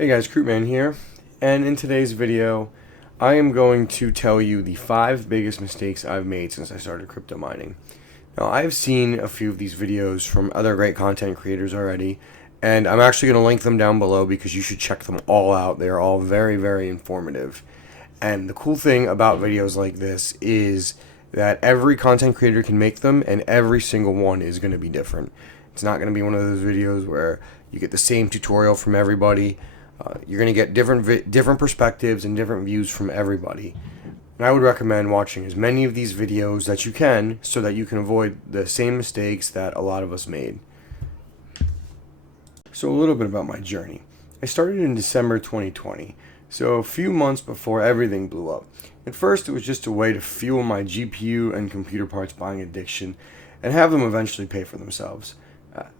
Hey guys, Crewman here, and in today's video, I am going to tell you the 5 biggest mistakes I've made since I started crypto mining. Now, I've seen a few of these videos from other great content creators already, and I'm actually going to link them down below because you should check them all out. They are all very, very informative. And the cool thing about videos like this is that every content creator can make them, and every single one is going to be different. It's not going to be one of those videos where you get the same tutorial from everybody. You're going to get different perspectives and different views from everybody. And I would recommend watching as many of these videos that you can so that you can avoid the same mistakes that a lot of us made. So a little bit about my journey. I started in December 2020, so a few months before everything blew up. At first, it was just a way to fuel my GPU and computer parts buying addiction and have them eventually pay for themselves.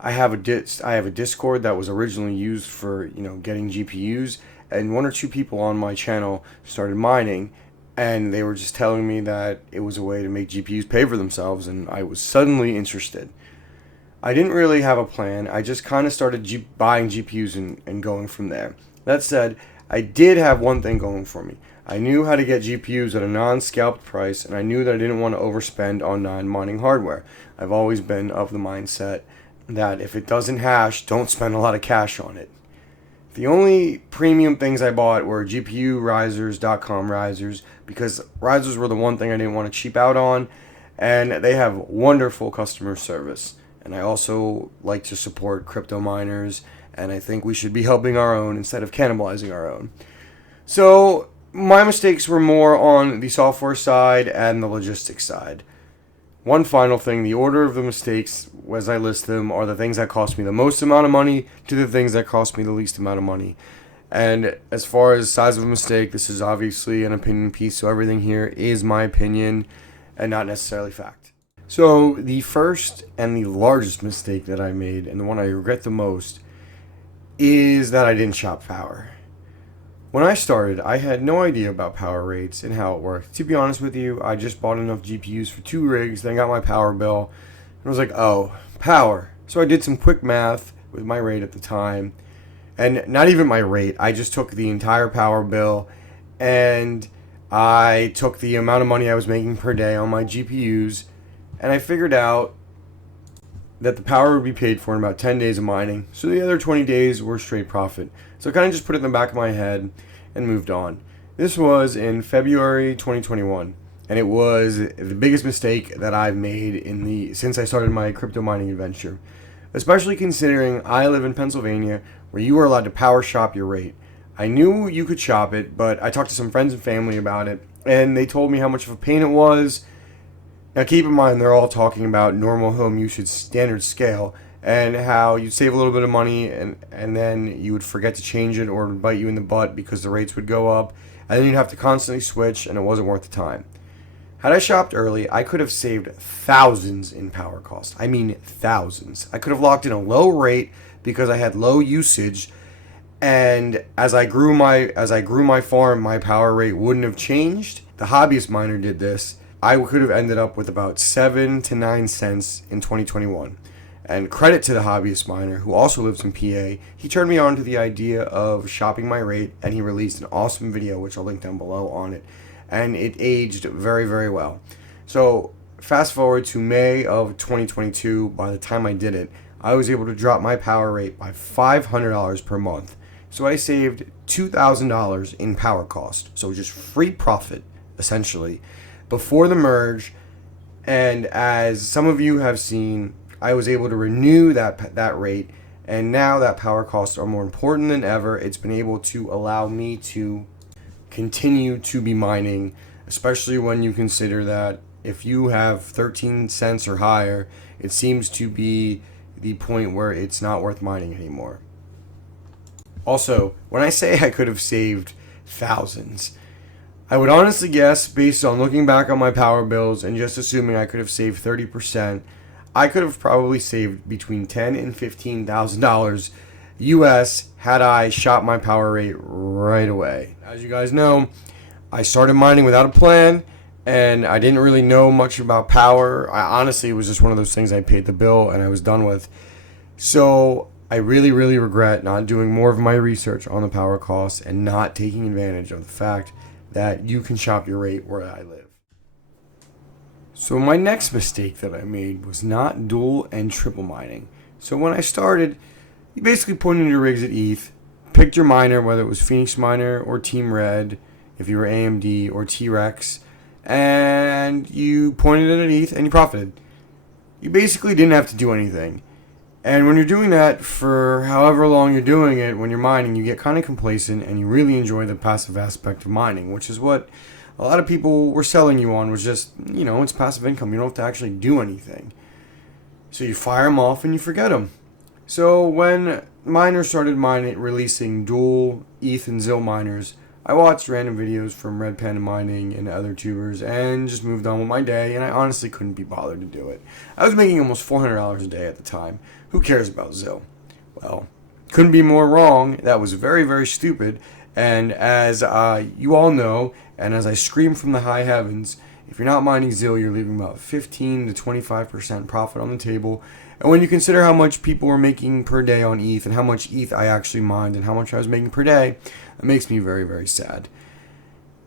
I have a Discord that was originally used for getting GPUs, and 1 or 2 people on my channel started mining, and they were just telling me that it was a way to make GPUs pay for themselves, and I was suddenly interested. I didn't really have a plan. I just kind of started buying GPUs and going from there. That said, I did have one thing going for me. I knew how to get GPUs at a non-scalped price, and I knew that I didn't want to overspend on non-mining hardware. I've always been of the mindset that if it doesn't hash, don't spend a lot of cash on it. The only premium things I bought were GPU risers.com risers, because risers were the one thing I didn't want to cheap out on, and they have wonderful customer service. And I also like to support crypto miners, and I think we should be helping our own instead of cannibalizing our own. So my mistakes were more on the software side and the logistics side. One final thing, the order of the mistakes as I list them are the things that cost me the most amount of money to the things that cost me the least amount of money. And as far as size of a mistake, this is obviously an opinion piece, so everything here is my opinion and not necessarily fact. So the first and the largest mistake that I made, and the one I regret the most, is that I didn't shop power. When I started, I had no idea about power rates and how it worked. To be honest with you, I just bought enough GPUs for 2 rigs, then got my power bill, and I was like, oh, power. So I did some quick math with my rate at the time, and not even my rate, I just took the entire power bill, and I took the amount of money I was making per day on my GPUs, and I figured out that the power would be paid for in about 10 days of mining, so the other 20 days were straight profit. So I kind of just put it in the back of my head and moved on. This was in February 2021, and it was the biggest mistake that I've made since I started my crypto mining adventure, especially considering I live in Pennsylvania, where you are allowed to power shop your rate. I knew you could shop it, but I talked to some friends and family about it, and they told me how much of a pain it was. Now keep in mind, they're all talking about normal home usage standard scale, and how you'd save a little bit of money and then you would forget to change it, or it would bite you in the butt because the rates would go up, and then you'd have to constantly switch, and it wasn't worth the time. Had I shopped early, I could have saved thousands in power cost. I mean thousands. I could have locked in a low rate because I had low usage, and as I grew my farm, my power rate wouldn't have changed. The hobbyist miner did this. I could have ended up with about 7 to 9 cents in 2021. And credit to the hobbyist miner, who also lives in PA. He turned me on to the idea of shopping my rate, and he released an awesome video, which I'll link down below on it. And it aged very, very well. So fast forward to May of 2022, by the time I did it, I was able to drop my power rate by $500 per month. So I saved $2,000 in power cost. So just free profit, essentially, before the merge. And as some of you have seen, I was able to renew that rate, and now that power costs are more important than ever. It's been able to allow me to continue to be mining, especially when you consider that if you have 13 cents or higher, it seems to be the point where it's not worth mining anymore. Also, when I say I could have saved thousands, I would honestly guess, based on looking back on my power bills and just assuming I could have saved 30%, I could have probably saved between $10,000 and $15,000 US had I shot my power rate right away. As you guys know, I started mining without a plan, and I didn't really know much about power. It was just one of those things I paid the bill and I was done with. So I really, really regret not doing more of my research on the power costs and not taking advantage of the fact that you can shop your rate where I live. So my next mistake that I made was not dual and triple mining. So when I started, you basically pointed your rigs at ETH, picked your miner, whether it was Phoenix Miner or Team Red, if you were AMD or T-Rex, and you pointed it at ETH and you profited. You basically didn't have to do anything. And when you're doing that for however long you're doing it, when you're mining, you get kind of complacent and you really enjoy the passive aspect of mining, which is what a lot of people were selling you on, was just, it's passive income. You don't have to actually do anything. So you fire them off and you forget them. So when miners started releasing dual ETH and ZIL miners, I watched random videos from Red Panda Mining and other tubers and just moved on with my day, and I honestly couldn't be bothered to do it. I was making almost $400 a day at the time. Who cares about ZIL? Well, couldn't be more wrong. That was very, very stupid. And as you all know, and as I scream from the high heavens, if you're not mining ZIL, you're leaving about 15 to 25% profit on the table. And when you consider how much people were making per day on ETH and how much ETH I actually mined and how much I was making per day, it makes me very, very sad.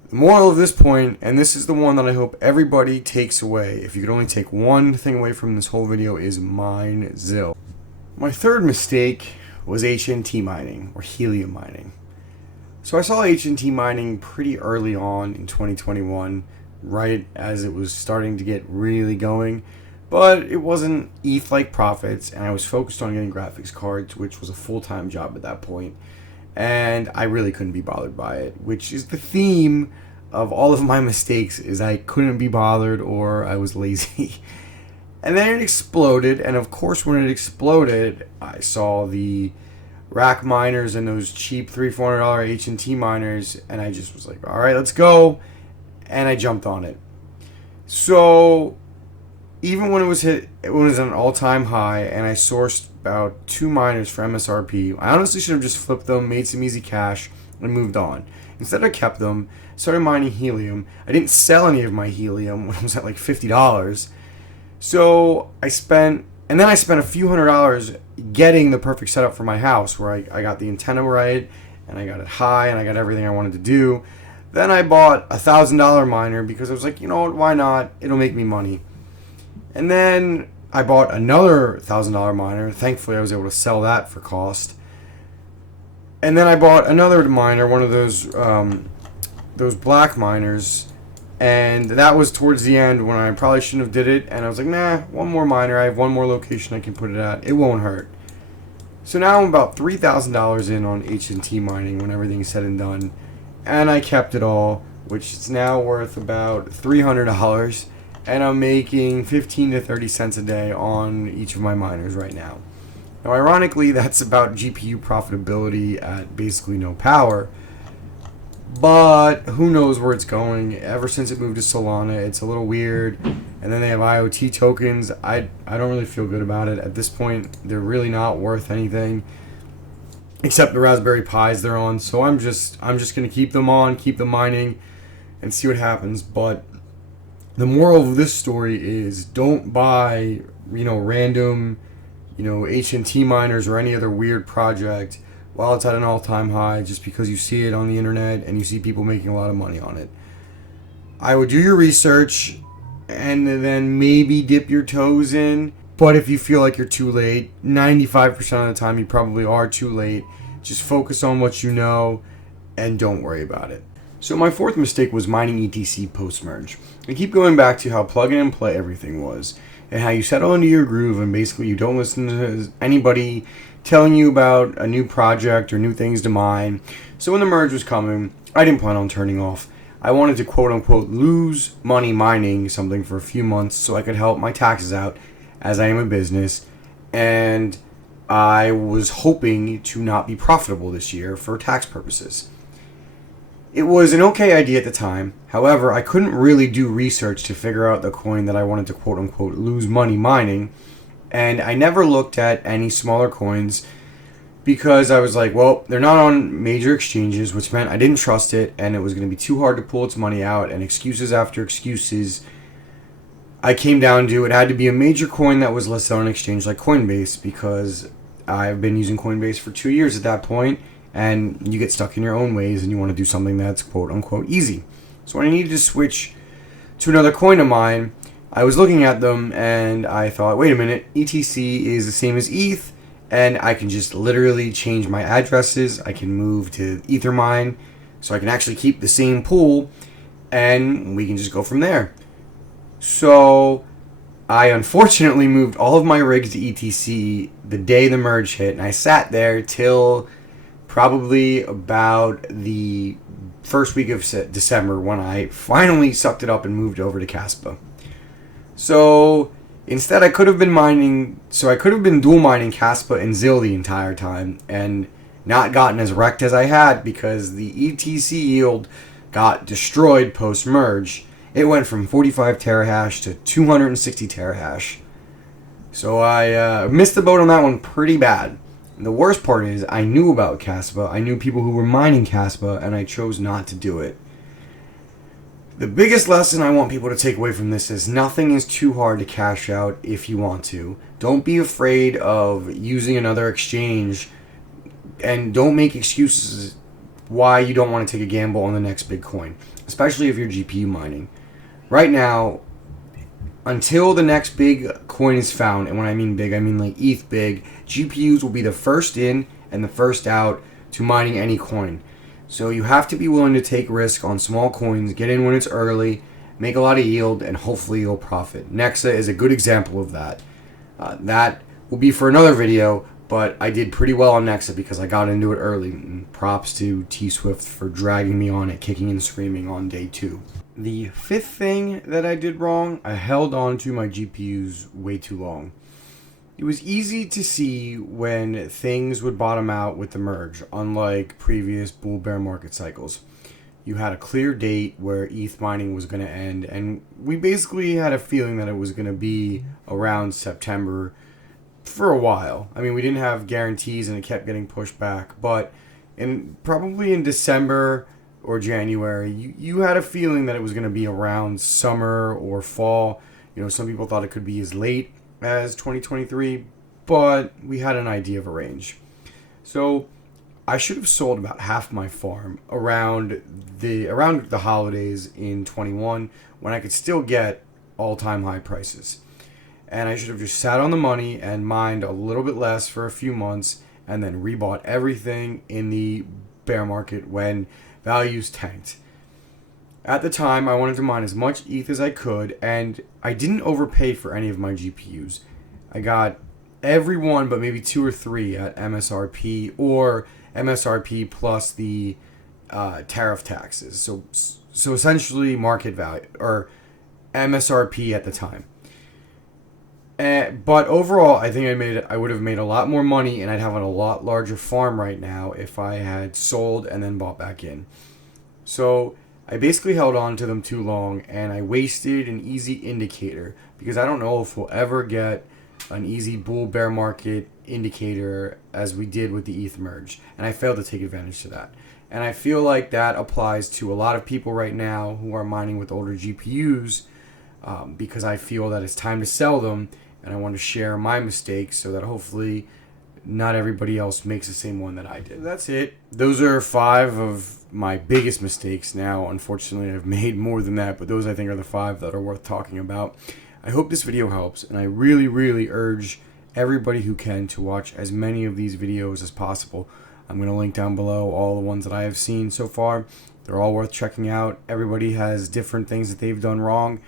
The moral of this point, and this is the one that I hope everybody takes away, if you could only take one thing away from this whole video, is mine ZIL. My third mistake was HNT mining, or helium mining. So I saw HNT mining pretty early on in 2021, right as it was starting to get really going. But it wasn't ETH-like profits, and I was focused on getting graphics cards, which was a full-time job at that point. And I really couldn't be bothered by it, which is the theme of all of my mistakes, is I couldn't be bothered or I was lazy. And then it exploded, and of course when it exploded, I saw the rack miners and those cheap $300-$400 HNT miners, and I just was like, all right, let's go, and I jumped on it. So even when it was at an all-time high, and I sourced about 2 miners for MSRP, I honestly should have just flipped them, made some easy cash, and moved on. Instead, I kept them, started mining helium. I didn't sell any of my helium when it was at like $50. So I spent a few $100s getting the perfect setup for my house, where I got the antenna right, and I got it high, and I got everything I wanted to do. Then I bought a $1,000 miner because I was like, you know what, why not? It'll make me money. And then I bought another $1,000 miner. Thankfully, I was able to sell that for cost. And then I bought another miner, one of those black miners. And that was towards the end when I probably shouldn't have did it. And I was like, nah, one more miner. I have one more location I can put it at. It won't hurt. So now I'm about $3,000 in on HNT mining when everything's said and done. And I kept it all, which is now worth about $300. And I'm making 15 to 30 cents a day on each of my miners right now. Now, ironically, that's about GPU profitability at basically no power. But who knows where it's going. Ever since it moved to Solana, it's a little weird. And then they have IoT tokens. I don't really feel good about it. At this point, they're really not worth anything, except the Raspberry Pis they're on. So I'm just going to keep them on, keep them mining, and see what happens. But the moral of this story is don't buy, random, HNT miners or any other weird project while it's at an all-time high just because you see it on the internet and you see people making a lot of money on it. I would do your research and then maybe dip your toes in. But if you feel like you're too late, 95% of the time you probably are too late. Just focus on what you know and don't worry about it. So my fourth mistake was mining ETC post-merge. I keep going back to how plug and play everything was, and how you settle into your groove and basically you don't listen to anybody telling you about a new project or new things to mine. So when the merge was coming, I didn't plan on turning off. I wanted to quote-unquote lose money mining something for a few months so I could help my taxes out as I am a business, and I was hoping to not be profitable this year for tax purposes. It was an okay idea at the time. However, I couldn't really do research to figure out the coin that I wanted to quote-unquote lose money mining, and I never looked at any smaller coins because I was like, well, they're not on major exchanges, which meant I didn't trust it, and it was going to be too hard to pull its money out, and excuses after excuses. I came down to it had to be a major coin that was listed on an exchange like Coinbase, because I've been using Coinbase for 2 years at that point, and you get stuck in your own ways and you want to do something that's quote unquote easy. So when I needed to switch to another coin of mine, I was looking at them and I thought, wait a minute, ETC is the same as ETH, and I can just literally change my addresses. I can move to Ethermine, so I can actually keep the same pool, and we can just go from there. So I unfortunately moved all of my rigs to ETC the day the merge hit, and I sat there till probably about the first week of December when I finally sucked it up and moved over to Caspa. So instead, I could have been dual mining Kaspa and ZIL the entire time and not gotten as wrecked as I had, because the ETC yield got destroyed post merge. It went from 45 terahash to 260 terahash. So I missed the boat on that one pretty bad. And the worst part is I knew about Kaspa. I knew people who were mining Kaspa, and I chose not to do it. The biggest lesson I want people to take away from this is nothing is too hard to cash out if you want to. Don't be afraid of using another exchange, and don't make excuses why you don't want to take a gamble on the next big coin, especially if you're GPU mining. Right now, until the next big coin is found, and when I mean big, I mean like ETH big, GPUs will be the first in and the first out to mining any coin. So you have to be willing to take risk on small coins, get in when it's early, make a lot of yield, and hopefully you'll profit. Nexa is a good example of that. That will be for another video, but I did pretty well on Nexa because I got into it early. And props to T-Swift for dragging me on it, kicking and screaming on day 2. The fifth thing that I did wrong, I held on to my GPUs way too long. It was easy to see when things would bottom out with the merge, unlike previous bull bear market cycles. You had a clear date where ETH mining was going to end, and we basically had a feeling that it was going to be around September for a while. I mean, we didn't have guarantees and it kept getting pushed back, but probably in December or January, you had a feeling that it was going to be around summer or fall. You know, some people thought it could be as late as 2023, but we had an idea of a range. So I should have sold about half my farm around the holidays in 21, when I could still get all-time high prices. And I should have just sat on the money and mined a little bit less for a few months, and then rebought everything in the bear market when values tanked. At the time, I wanted to mine as much ETH as I could, and I didn't overpay for any of my GPUs. I got every one but maybe 2 or 3 at MSRP, or MSRP plus the tariff taxes. So essentially market value, or MSRP at the time. But overall, I think I would have made a lot more money, and I'd have a lot larger farm right now if I had sold and then bought back in. So I basically held on to them too long, and I wasted an easy indicator, because I don't know if we'll ever get an easy bull bear market indicator as we did with the ETH merge, and I failed to take advantage of that. And I feel like that applies to a lot of people right now who are mining with older GPUs, because I feel that it's time to sell them, and I want to share my mistakes so that hopefully not everybody else makes the same one that I did. That's it. Those are 5 of my biggest mistakes. Now, unfortunately, I've made more than that, but those I think are the 5 that are worth talking about. I hope this video helps, and I really, really urge everybody who can to watch as many of these videos as possible. I'm going to link down below all the ones that I have seen so far. They're all worth checking out. Everybody has different things that they've done wrong.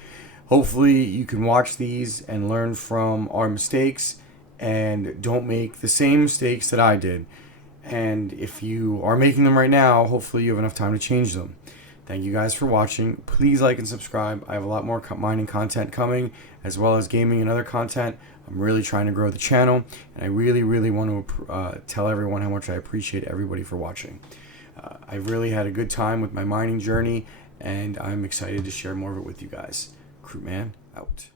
Hopefully, you can watch these and learn from our mistakes, and don't make the same mistakes that I did. And if you are making them right now, hopefully you have enough time to change them. Thank you guys for watching. Please like and subscribe. I have a lot more mining content coming, as well as gaming and other content. I'm really trying to grow the channel, and I really, really want to tell everyone how much I appreciate everybody for watching. I've really had a good time with my mining journey, and I'm excited to share more of it with you guys. Crewman out.